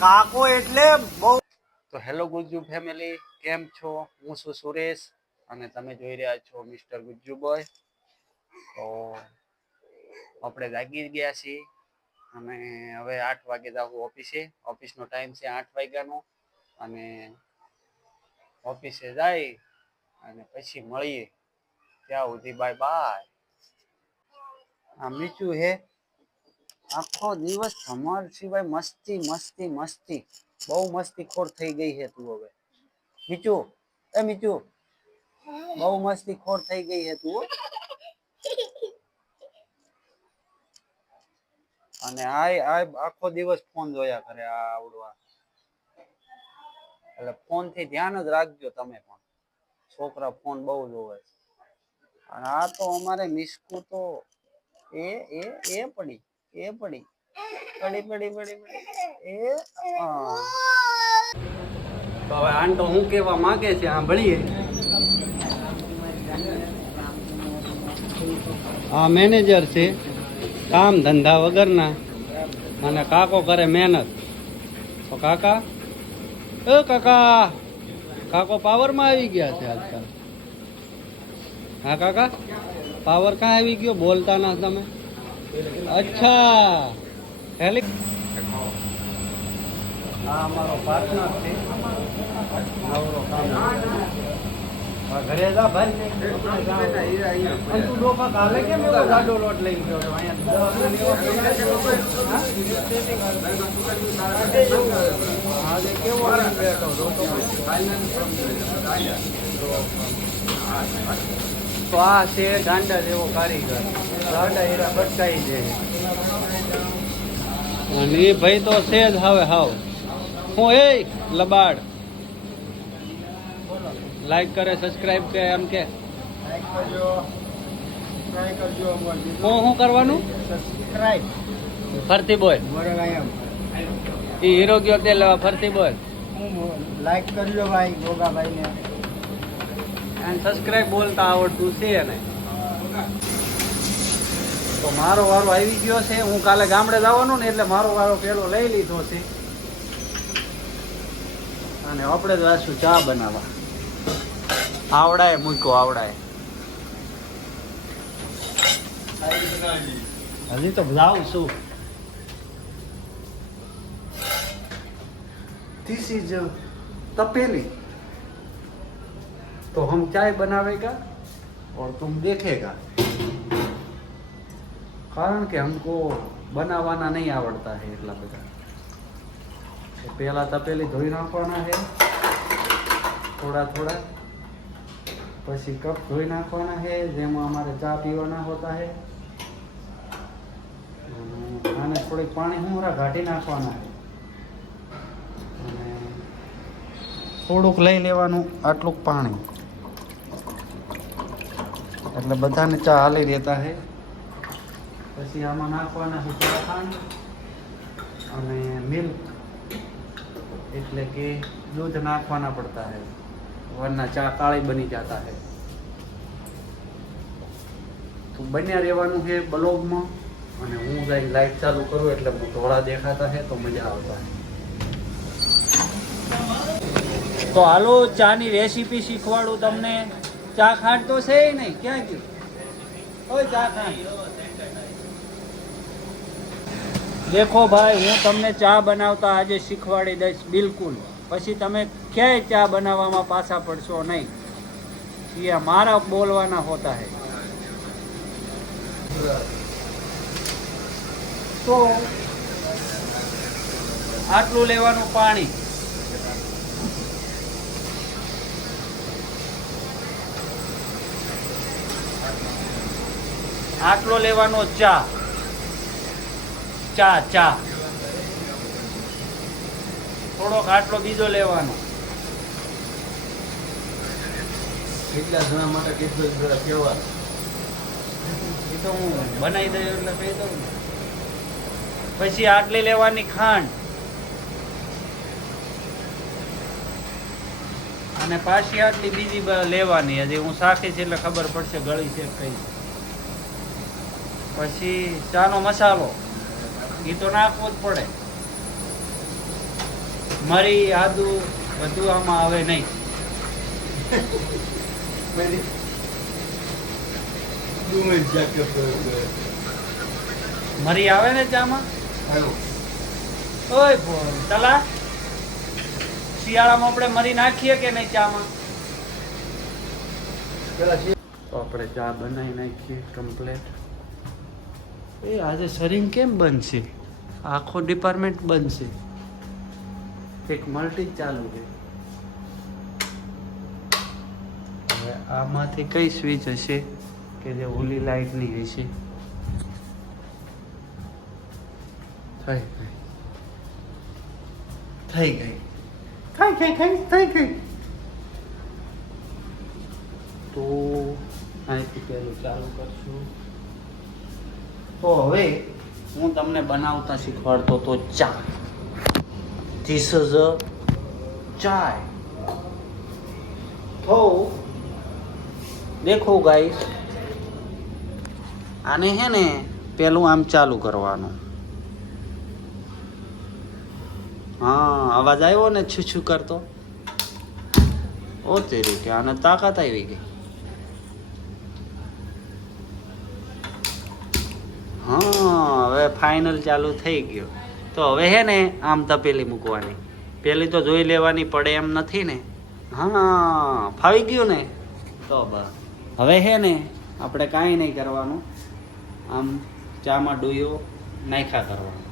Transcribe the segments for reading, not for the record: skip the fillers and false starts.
કાકો એટલે બહુ. તો હેલો ગુજ્જુ ફેમિલી, કેમ છો? હું છું સુરેશ અને તમે જોઈ રહ્યા છો મિસ્ટર ગુજ્જુ બોય. તો આપણે જાગી ગયા છીએ અને હવે 8 વાગે જવું ઓફિસે. ઓફિસનો ટાઈમ છે 8 વાગ્યાનો અને ઓફિસે જાય અને પછી મળીએ. ત્યાં સુધી બાય બાય. આ મીઠું હે આખો દિવસ ધમાલ સિવાય મસ્તી મસ્તી મસ્તી, બહુ મસ્તી ખોર થઈ ગઈ છે તું હવે. મીઠું, એ મીઠું, બહુ મસ્તી ખોર થઈ ગઈ છે તું. અને આ આખો દિવસ ફોન જોયા કરે આ આવડવા. એટલે ફોન થી ધ્યાન જ રાખજો તમે પણ. છોકરા ફોન બહુ જોવે અને આ તો અમારે મિસ્કુ તો એ પડી પડી પડી પડી પડી એ તો હવે આન તો હું કેવા માંગે છે સાંભળીએ. આ મેનેજર છે કામ ધંધા વગરના અને કાકો કરે મહેનત. તો કાકા, એ કાકા, કાકો પાવરમાં આવી ગયા છે આજકાલ. હા કાકા, પાવર ક્યાં આવી ગયો? બોલતા ના તમે. અચ્છા હેલી. હા અમારો પાર્ટનર છે. ઘરે જા ભાઈ. તું ડોકા કાલે કેમ એવો જાડો લોટ લઈ ગયો છો? આજે કેવો બેઠો તો આ છે ગાંડા જેવો કારીગર. ગાંડા હીરા બટકાઈ જાય અને એ ભાઈ તો છે જ હવે હાવ. હું એ લબાડ લાઈક કરે, સબસ્ક્રાઇબ કે એમ કે શું કરવાનું? ફરતી બોલ. એ હીરો ગયો તે લેવા ફરતી બોલ. લાઈક કરજો ભાઈ ગોગાભાઈ ને. અને સબસ્ક્રાઇબ બોલતા આવડતું છે ને. તો મારો વારો આવી ગયો છે. હું કાલે ગામડે જવાનું ને એટલે મારો વારો પેલો લઈ લીધો છે અને આપણે જ વાસું ચા બનાવવા. આવડાય મૂકો આવડાય. હજી તો જાઉં છું. This is तपेली. तो हम चाय बनावेगा और तुम देखेगा. कारण કે हमको બનાવવાના નહીં આવડતા है એટલા બધા. પહેલા તપેલી ધોઈ નાખવાના છે થોડા થોડા. પછી કપ ધોઈ નાખવાના છે જેમાં અમારે ચા પીવાના હોતા है. આને થોડીક પાણી હુંરા ઘાટી નાખવાના છે અને થોડુંક લઈ લેવાનું આટલું પાણી. એટલે બધાને ચા હાલી રહેતા है. પછી આમાં નાખવાના છે ખાંડ અને મિલ્ક, એટલે કે दूध નાખવાના પડતા है वरना ચા કાળી બની જાતા है. તો બન્યા રહેવાનું છે બ્લોગમાં. અને હું જઈ લાઈટ ચાલુ કરું એટલે ધોળા દેખાતા है તો મજા આવતા है. તો હાલો ચાની રેસીપી શીખવાડું તમને. ચા ખાંડ તો છે નહીં, ક્યાં ગયું? ઓય ચા ખાંડ. દેખો ભાઈ, હું તમને ચા બનાવતા આજે શીખવાડી દઈશ બિલકુલ. પછી તમે ક્યાંય ચા બનાવવામાં પાછા પડશો નહીં. ये મારા બોલવાના હોતા है. તો આટલું લેવાનું પાણી. આટલો લેવાનો ચા. ચા ચા થોડોક આટલો બીજો લેવાનો. કેટલા જણા માટે કેટલું જરા કેવા એ તો હું બનાવી દઉં એટલે કહી દઉં ને. પછી આટલી લેવાની ખાંડ અને પાછી આટલી બીજી લેવાની. હજી હું શાખી છે એટલે ખબર પડશે ગળી છે કઈ. પછી ચાનો મસાલો એ તો નાખવો જ પડે. મરી આદુ બધું આમાં આવે નહીં. મરી આવે ને ચામાં. ઓય તલા શિયાળામાં આપણે મરી નાખીએ કે નહીં ચામાં? તો આપણે ચા બનાવી નાખીએ કમ્પ્લેટ. એ આજે સરિંગ કેમ બંધ છે? આખો ડિપાર્ટમેન્ટ બંધ છે. એક મલ્ટી ચાલુ છે. હવે આમાંથી કઈ સ્વિચ હશે કે જે ઓલી લાઈટ ની હશે? થઈ ગઈ તો અહીંથી પેલું ચાલુ કરશું. તો હવે હું તમને બનાવતા શીખવાડતો તો ચા. This is a chai. तो देखो गाइस, આને હે ને પેલું આમ ચાલુ કરવાનું. હા, અવાજ આવ્યો ને છુ છુ કરતો. ઓ તેરી કે આને તાકાત આવી ગઈ. હા, હવે ફાઇનલ ચાલુ થઈ ગયો. તો હવે હે ને આમ તપેલી મૂકવાની. પેલી તો જોઈ લેવાની પડે એમ નથી ને. હા, ફાવી ગયું ને. તો બસ હવે હે ને આપણે કાંઈ નહીં કરવાનું. આમ ચામાં ડોયો નાખ્યા કરવાનું.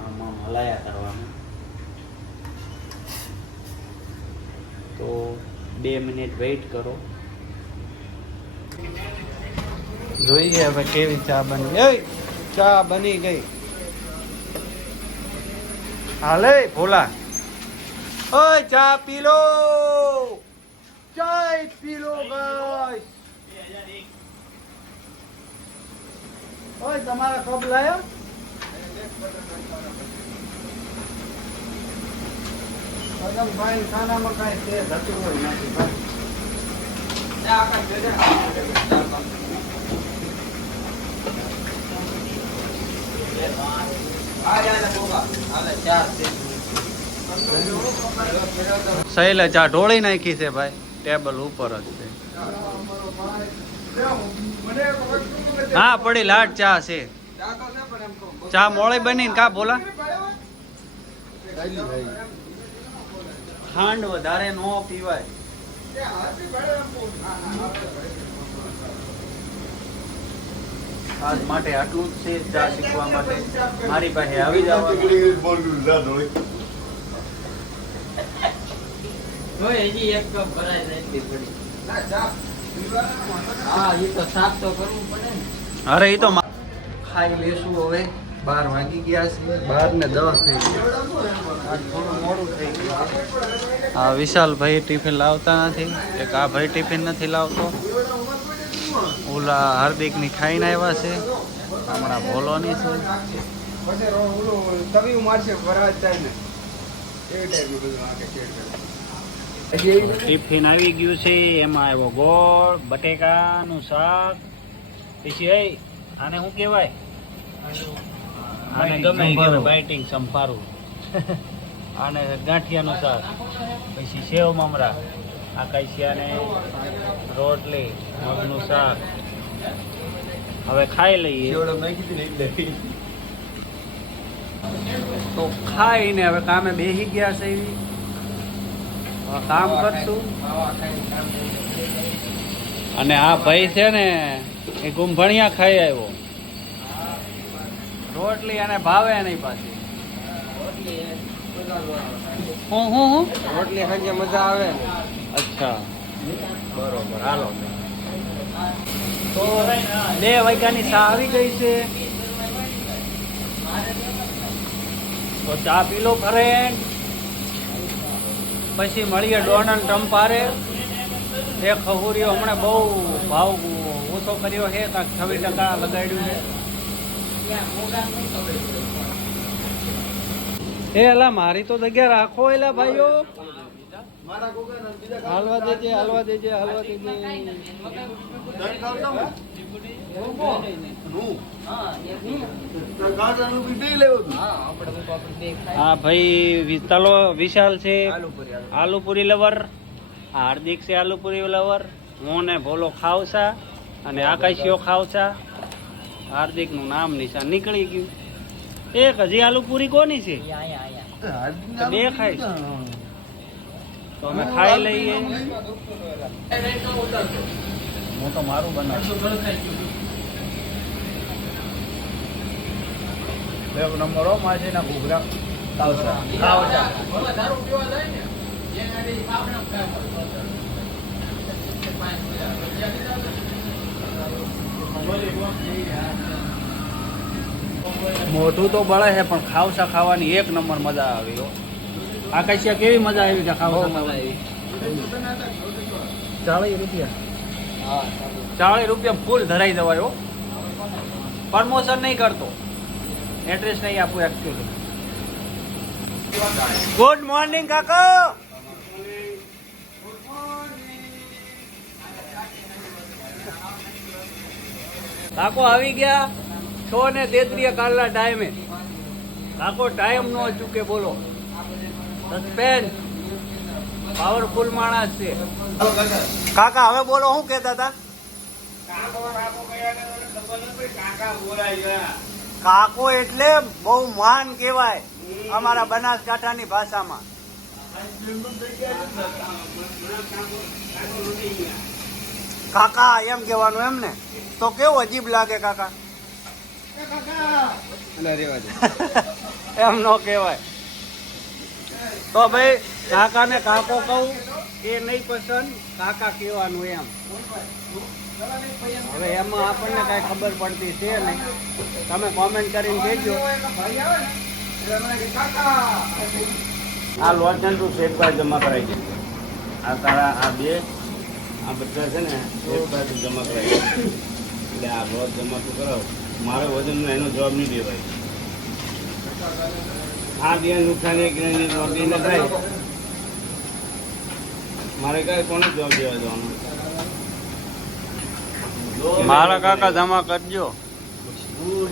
આમ આમ હલાયા કરવાનું. તો 2 મિનિટ વેઇટ કરો. જોઈએ હવે કેવી ચા બની. એ ચા બની ગઈ. હાલે ભોલા, ઓય ચા પી લો. ચાય પી લો ગાઈસ. ઓય તમારા કપ લાયા? અદમ ભાઈ ખાનામાં કાંઈ તે થતું હોય નથી ભાઈ. સહેલે ચા ઢોળી નાખી છે ભાઈ, ટેબલ ઉપર જ છે. હા પડી લાટ ચા છે. ચા મોળી બની ને કા બોલા? ખાંડ વધારે નો પીવાય. આજ માટે આટલું જ છે. ચા શીખવા માટે મારી પાસે આવી જવાનું. હજી એક કપ ભરાય એટલી પડી. હા, એ તો સાફ તો કરવું પડે ને. અરે એ તો ખાઈ લેશું હવે. 12 વાગી ગયા છે. 12 ને 10 થઈ ગયા. આજ થોડું મોડું થઈ ગયું. આ વિશાલભાઈ ટિફિન લાવતા નથી. એક આ ભાઈ ટિફિન નથી લાવતો. ઓલા હાર્દિકની ખાઈને આવ્યા છે. હમણાં ભોલોની છે. ટિફિન આવી ગયું છે. એમાં આવ્યો ગોળ, બટેકાનું શાક. પછી આને શું કહેવાય? આને ગમે બાઇટિંગ સંભારું. આને ગાંઠિયાનું શાક. પછી સેવ મમરા. આ કઈ છે આને રોટલી, મગનું શાક. હવે ખાઈ લઈએ. તો ખાઈને હવે કામે બેસી ગયા છે. કામ કરશું. અને આ ભાઈ છે ને એ ગુંભણિયા ખાઈ આવ્યો. રોટલી અને ભાવે નહીં પાછી. હું રોટલી ખાઈ મજા આવે. અચ્છા બરોબર. હાલો તો 2 વાગ્યાની ચા આવી ગઈ છે. તો ચા પી લો ફ્રેન્ડ. પછી મળીએ ડોનલ્ડ ટ્રમ્પ હારે. એ ખહુરીઓ હમણાં બહુ ભાવ ઓછો કર્યો છે. કાંઈક 26% લગાડ્યું છે. એ એલા મારી તો જગ્યા રાખો એલા ભાઈઓ. મારા કોકા બીજા હાલવા દેજે હાલવા દેજે હાલવા દેજે દહીં ખાવતા હું ગાંઠાનું બી દહીં લેવું હતું. હા ભાઈ તલો વિશાલ છે આલુપુરી, આલુ. આલુપુરી લવર, હાર્દિક છે આલુપુરી લવર, હું ને ભોલો ખાવસા અને આકાશીઓ ખાવસા. હાર્દિક નું નામ નિશાન નીકળી ગયું. એક હજી આલુપુરી કોની છે? તો બે ખાઈશ. તો અમે ખાઈ લઈએ. હું તો મારું બનાવું. એક નંબર હો માછીના ઘૂઘરા ખાવસા. દારૂ પીવા જાય ને મોઢું તો બળે છે પણ ખાવસા ખાવાની એક નંબર મજા આવી હો. આકાશિયા કેવી મજા આવી છે ખાવસા ખાવાની? 40 રૂપિયા 40 રૂપિયા ફૂલ ધરાઈ દેવાય હો. પ્રમોશન નહીં કરતો, એડ્રેસ નહીં આપું એકચ્યુઅલી. ગુડ મોર્નિંગ કાકા. કાકો આવી ગયા 6:33 કાલના ટાઈમે. કાકો ટાઈમ નો ચૂકે બોલો. સસ્પેન્સ પાવરફુલ માણસ છે કાકા. હવે બોલો શું કહેતા હતા? કાકો એટલે બહુ મહાન કહેવાય અમારા બનાસકાંઠાની ભાષામાં. કાકા એમ કહેવાનું એમ ને? તો કેવું અજીબ લાગે કાકા? એમ નો કહેવાય. તો ભાઈ કાકાને કાકો કહું એ નહીં પસંદ, કાકા કહેવાનું એમ. હવે એમાં આપણને કાંઈ ખબર પડતી છે નહીં. તમે કોમેન્ટ કરીને કહેજો. આ લોજન તું શેકભાઈ જમા કરાવી દે. આ તારા આ બે આ બધા છે ને શેકભાઈ જમા કરાવી દે. એટલે આ લોજ જમા તું કરાવ. મારે વજનનો એનો જવાબ નહીં દેવાય. આ બે નુકસાન એક નોંધીને થાય. મારે કાંઈ કોને જવાબ દેવા જવાનો? મારા કાકા જમા કરજો. આવું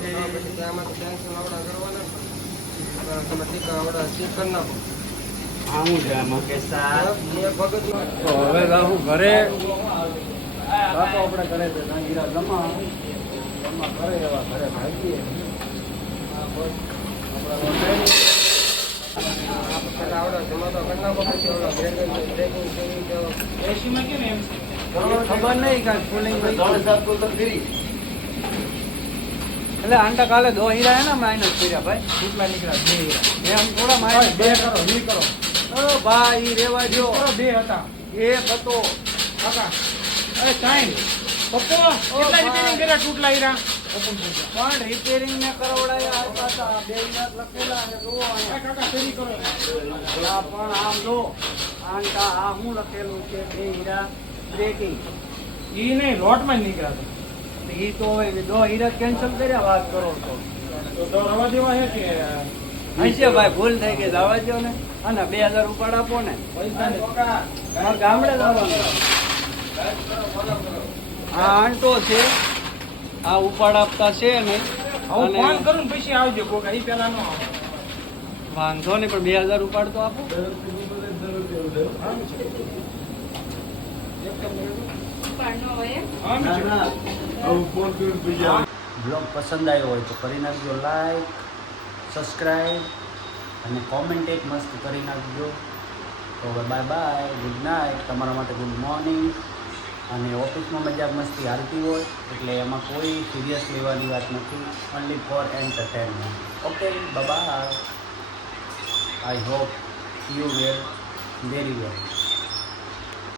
છે આમાં કે તો હવે જાઉં ઘરે. કાકો આપણે ઘરે છે હીરા જમા કરે એવા ઘરે ભાગીએ. ખબર નહીં કાંઈ ફૂલિંગ એટલે આંટા કાલે 2 હીરા હે ને માઇનસ કર્યા ભાઈ. કેટલા નીકળ્યા? 2 હીરા. એમ થોડા માઇનસ 2 કરો નહીં કરો. ઓ ભાઈ રેવા દો. 2 હતા. એક હતો કાકા. અરે ટાઈમ પપ્પો કેટલા રિપેરિંગ કર્યા તૂટલા હીરા? પણ રિપેરિંગ ને કરાવડાયા હતા. 2 હીરા લખેલા અને જુઓ કાકા ફેરી કરો. પણ આમ જો આંટા આ શું લખેલું છે? 2 હીરા બ્રેકિંગ. ઈ નહીં લોટમાં નીકળ્યા. ઈ તો હોય 2 હીરા કેન્સલ કર્યા. વાત કરો તો રવા દેવા છે કે હશે ભાઈ? ભૂલ થઈ ગઈ, જવા દો ને. અને 2000 ઉપાડ આપો ને. પૈસા ગામડે જવાનું. આ આંટો છે, આ ઉપાડ આપતા છે ને. હું ફોન કરું ને પછી આવજો કોકા. ઈ પેલા નો વાંધો નહીં, પણ 2000 ઉપાડ તો આપો. બ્લોગ પસંદ આવ્યો હોય તો કરી નાખજો લાઈક, સબસ્ક્રાઈબ અને કોમેન્ટ એક મસ્ત કરી નાખજો. તો હવે બાય બાય, ગુડ નાઇટ. તમારા માટે ગુડ મોર્નિંગ. અને ઓફિસમાં મજાક મસ્તી હાલતી હોય એટલે એમાં કોઈ સિરિયસ લેવાની વાત નથી. Only for entertainment. Okay bye. I hope you were very well.